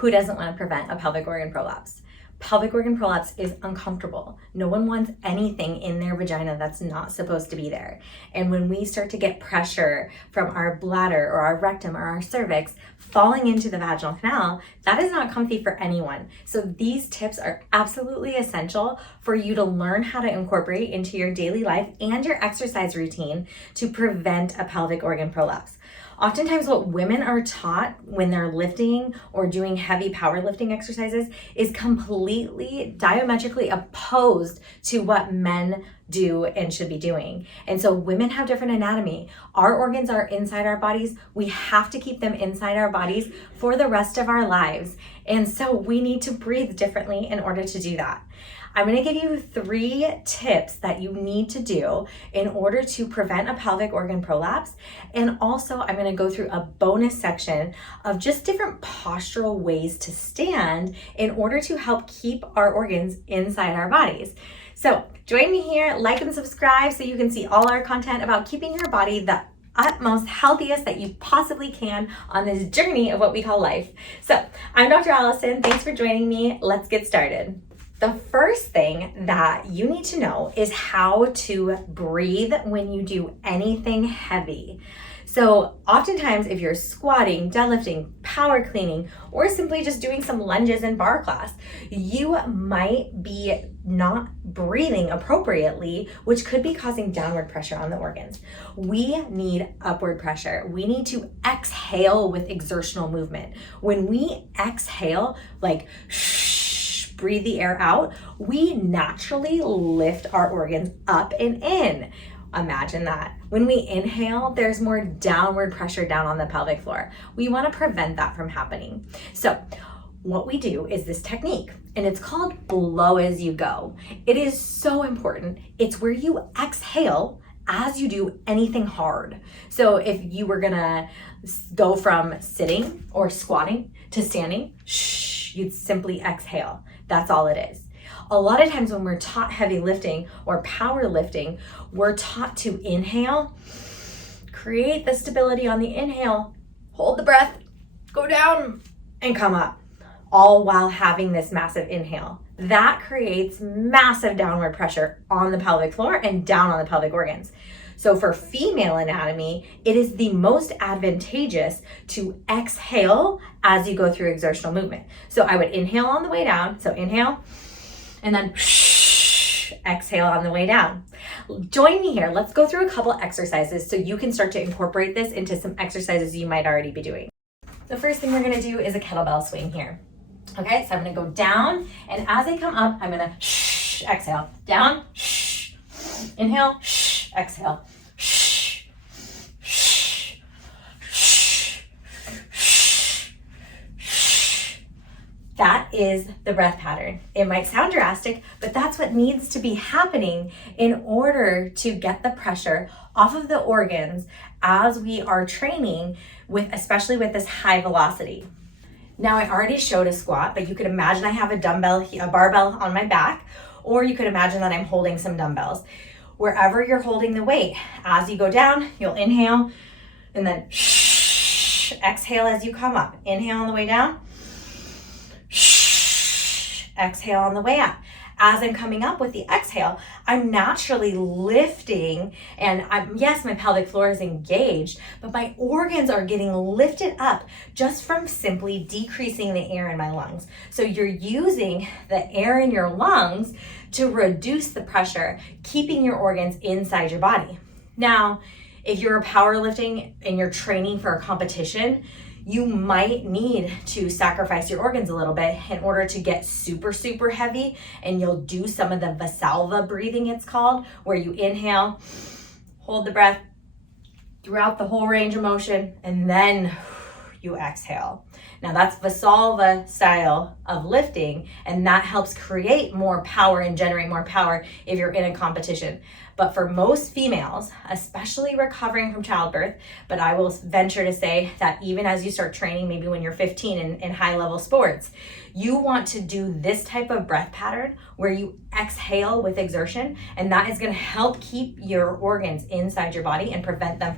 Who doesn't want to prevent a pelvic organ prolapse? Pelvic organ prolapse is uncomfortable. No one wants anything in their vagina that's not supposed to be there. And when we start to get pressure from our bladder or our rectum or our cervix falling into the vaginal canal, that is not comfy for anyone. So these tips are absolutely essential for you to learn how to incorporate into your daily life and your exercise routine to prevent a pelvic organ prolapse. Oftentimes what women are taught when they're lifting or doing heavy powerlifting exercises is completely diametrically opposed to what men do and should be doing. And so women have different anatomy. Our organs are inside our bodies. We have to keep them inside our bodies for the rest of our lives. And so we need to breathe differently in order to do that. I'm going to give you 3 tips that you need to do in order to prevent a pelvic organ prolapse. And also I'm going to go through a bonus section of just different postural ways to stand in order to help keep our organs inside our bodies. So join me here, like and subscribe so you can see all our content about keeping your body the utmost healthiest that you possibly can on this journey of what we call life. So I'm Dr. Allison. Thanks for joining me. Let's get started. The first thing that you need to know is how to breathe when you do anything heavy. So oftentimes if you're squatting, deadlifting, power cleaning, or simply just doing some lunges in bar class, you might be not breathing appropriately, which could be causing downward pressure on the organs. We need upward pressure. We need to exhale with exertional movement. When we exhale, like breathe the air out, we naturally lift our organs up and in. Imagine that. When we inhale, there's more downward pressure down on the pelvic floor. We want to prevent that from happening. So what we do is this technique, and it's called blow as you go. It is so important. It's where you exhale as you do anything hard. So if you were gonna go from sitting or squatting to standing, you'd simply exhale. That's all it is. A lot of times when we're taught heavy lifting or power lifting, we're taught to inhale, create the stability on the inhale, hold the breath, go down and come up, all while having this massive inhale. That creates massive downward pressure on the pelvic floor and down on the pelvic organs. So for female anatomy, it is the most advantageous to exhale as you go through exertional movement. So I would inhale on the way down. So inhale and then exhale on the way down. Join me here. Let's go through a couple exercises so you can start to incorporate this into some exercises you might already be doing. The first thing we're going to do is a kettlebell swing here. Okay, so I'm going to go down, and as I come up, I'm going to exhale. Down, inhale, exhale. That is the breath pattern. It might sound drastic, but that's what needs to be happening in order to get the pressure off of the organs as we are training with, especially with this high velocity. Now I already showed a squat, but you could imagine I have a barbell on my back, or you could imagine that I'm holding some dumbbells. Wherever you're holding the weight, as you go down, you'll inhale and then exhale as you come up. Inhale on the way down, exhale on the way up. As I'm coming up with the exhale, I'm naturally lifting, and yes, my pelvic floor is engaged, but my organs are getting lifted up just from simply decreasing the air in my lungs. So you're using the air in your lungs to reduce the pressure, keeping your organs inside your body. Now, if you're powerlifting and you're training for a competition, you might need to sacrifice your organs a little bit in order to get super, super heavy, and you'll do some of the Valsalva breathing, it's called, where you inhale, hold the breath throughout the whole range of motion, and then you exhale. Now that's Valsalva style of lifting, and that helps create more power and generate more power if you're in a competition. But for most females, especially recovering from childbirth, but I will venture to say that even as you start training, maybe when you're 15 in high level sports, you want to do this type of breath pattern where you exhale with exertion, and that is going to help keep your organs inside your body and prevent them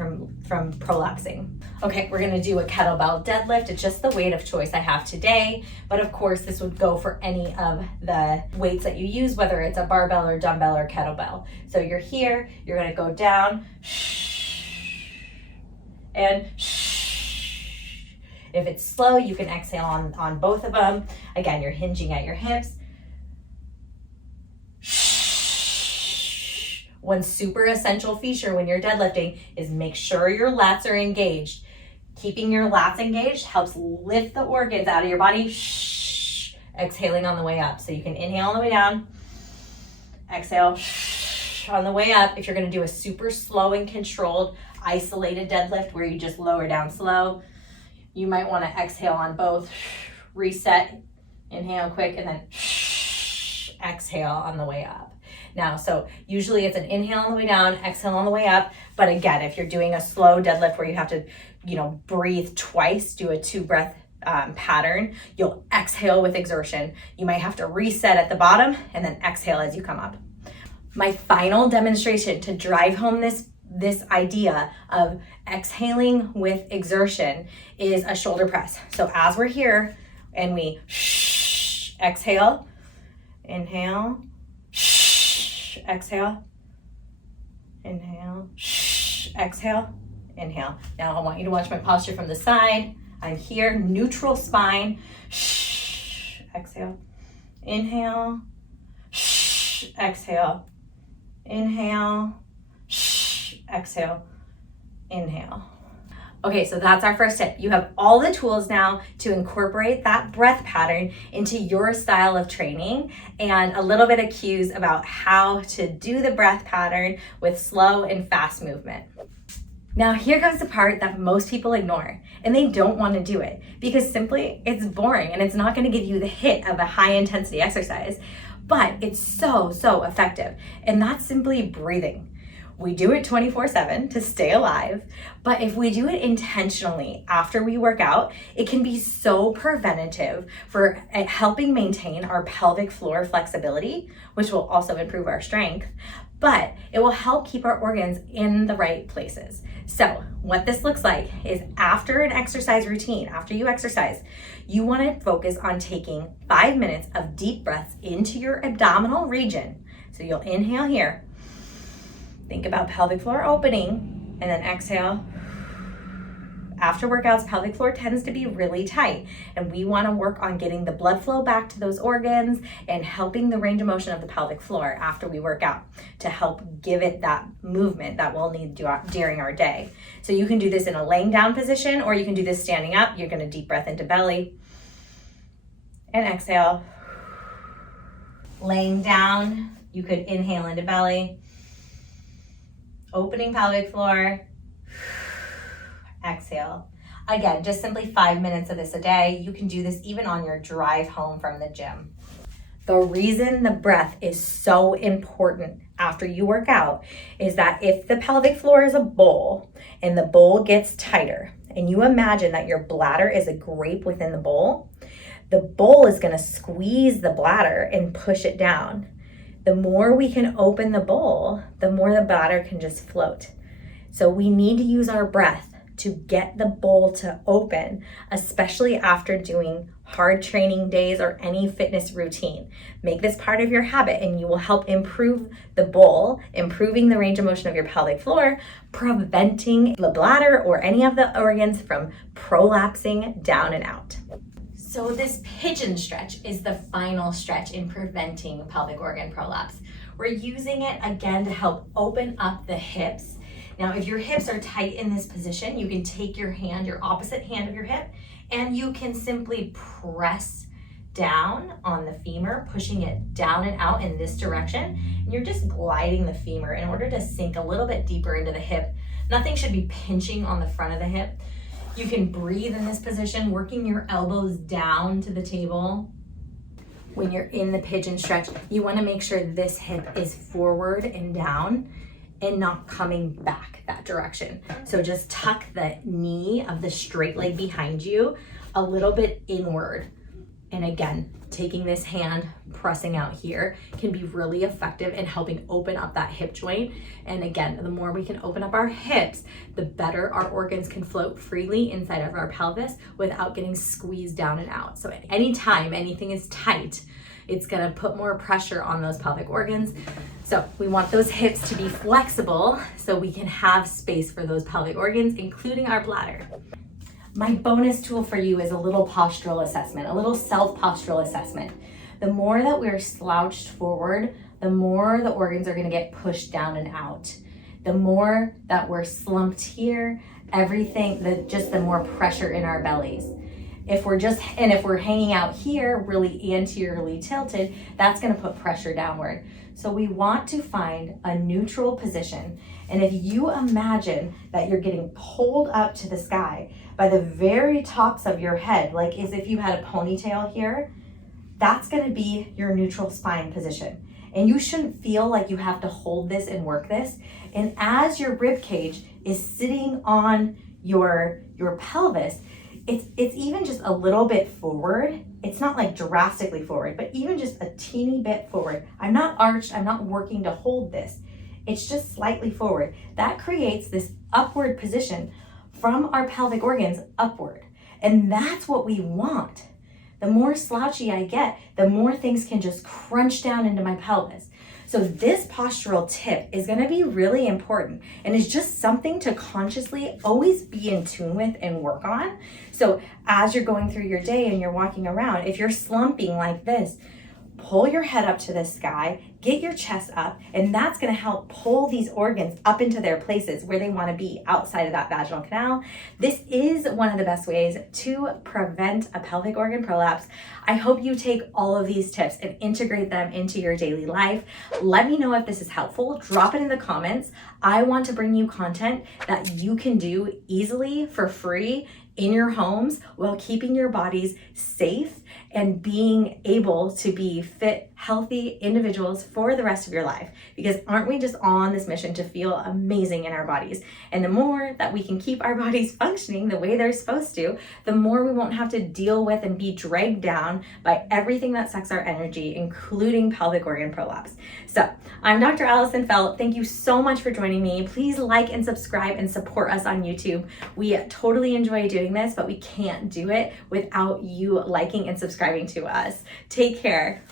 from prolapsing. Okay, we're going to do a kettlebell deadlift. It's just the weight of choice I have today, but of course this would go for any of the weights that you use, whether it's a barbell or dumbbell or kettlebell. So you're here, you're going to go down, and if it's slow, you can exhale on both of them. Again, you're hinging at your hips. One super essential feature when you're deadlifting is make sure your lats are engaged. Keeping your lats engaged helps lift the organs out of your body. Exhaling on the way up. So you can inhale on the way down, exhale on the way up. If you're going to do a super slow and controlled isolated deadlift where you just lower down slow, you might want to exhale on both, reset, inhale quick, and then exhale on the way up. Now, so usually it's an inhale on the way down, exhale on the way up. But again, if you're doing a slow deadlift where you have to, breathe twice, do a 2-breath pattern, you'll exhale with exertion. You might have to reset at the bottom and then exhale as you come up. My final demonstration to drive home this idea of exhaling with exertion is a shoulder press. So as we're here and we exhale, inhale, exhale, inhale, exhale, inhale. Now I want you to watch my posture from the side. I'm here, neutral spine, exhale, inhale, exhale, inhale, exhale, inhale. Okay, so that's our first tip. You have all the tools now to incorporate that breath pattern into your style of training, and a little bit of cues about how to do the breath pattern with slow and fast movement. Now here comes the part that most people ignore, and they don't want to do it because simply it's boring and it's not going to give you the hit of a high intensity exercise, but it's so effective, and that's simply breathing. We do it 24/7 to stay alive, but if we do it intentionally after we work out, it can be so preventative for helping maintain our pelvic floor flexibility, which will also improve our strength, but it will help keep our organs in the right places. So what this looks like is after an exercise routine, after you exercise, you want to focus on taking 5 minutes of deep breaths into your abdominal region. So you'll inhale here. Think about pelvic floor opening, and then exhale. After workouts, pelvic floor tends to be really tight, and we want to work on getting the blood flow back to those organs and helping the range of motion of the pelvic floor after we work out to help give it that movement that we'll need during our day. So you can do this in a laying down position, or you can do this standing up. You're going to deep breath into belly and exhale. Laying down, you could inhale into belly. Opening pelvic floor, exhale. Again, just simply 5 minutes of this a day. You can do this even on your drive home from the gym. The reason the breath is so important after you work out is that if the pelvic floor is a bowl and the bowl gets tighter, and you imagine that your bladder is a grape within the bowl is going to squeeze the bladder and push it down. The more we can open the bowl, the more the bladder can just float. So we need to use our breath to get the bowl to open, especially after doing hard training days or any fitness routine. Make this part of your habit, and you will help improve the bowl, improving the range of motion of your pelvic floor, preventing the bladder or any of the organs from prolapsing down and out. So this pigeon stretch is the final stretch in preventing pelvic organ prolapse. We're using it again to help open up the hips. Now, if your hips are tight in this position, you can take your hand, your opposite hand of your hip, and you can simply press down on the femur, pushing it down and out in this direction. And you're just gliding the femur in order to sink a little bit deeper into the hip. Nothing should be pinching on the front of the hip. You can breathe in this position, working your elbows down to the table. When you're in the pigeon stretch, you want to make sure this hip is forward and down. and not coming back that direction. So just tuck the knee of the straight leg behind you a little bit inward. And again, taking this hand, pressing out here can be really effective in helping open up that hip joint. And again, the more we can open up our hips, the better our organs can float freely inside of our pelvis without getting squeezed down and out. So anytime anything is tight, it's gonna put more pressure on those pelvic organs. So we want those hips to be flexible so we can have space for those pelvic organs, including our bladder. My bonus tool for you is a little postural assessment, a little self-postural assessment. The more that we're slouched forward, the more the organs are gonna get pushed down and out. The more that we're slumped here, just the more pressure in our bellies. If we're hanging out here really anteriorly tilted, that's gonna put pressure downward. So we want to find a neutral position. And if you imagine that you're getting pulled up to the sky by the very tops of your head, like as if you had a ponytail here, that's gonna be your neutral spine position. And you shouldn't feel like you have to hold this and work this. And as your rib cage is sitting on your pelvis, it's even just a little bit forward. It's not like drastically forward, but even just a teeny bit forward. I'm not arched, I'm not working to hold this. It's just slightly forward. That creates this upward position from our pelvic organs upward. And that's what we want. The more slouchy I get, the more things can just crunch down into my pelvis. So this postural tip is gonna be really important, and it's just something to consciously always be in tune with and work on. So as you're going through your day and you're walking around, if you're slumping like this, pull your head up to the sky, get your chest up, and that's gonna help pull these organs up into their places where they wanna be outside of that vaginal canal. This is one of the best ways to prevent a pelvic organ prolapse. I hope you take all of these tips and integrate them into your daily life. Let me know if this is helpful. Drop it in the comments. I want to bring you content that you can do easily for free in your homes while keeping your bodies safe and being able to be fit, healthy individuals for the rest of your life. Because aren't we just on this mission to feel amazing in our bodies? And the more that we can keep our bodies functioning the way they're supposed to, the more we won't have to deal with and be dragged down by everything that sucks our energy, including pelvic organ prolapse. So I'm Dr. Allison Felt. Thank you so much for joining me. Please like and subscribe and support us on YouTube. We totally enjoy doing this, but we can't do it without you liking and subscribing to us. Take care.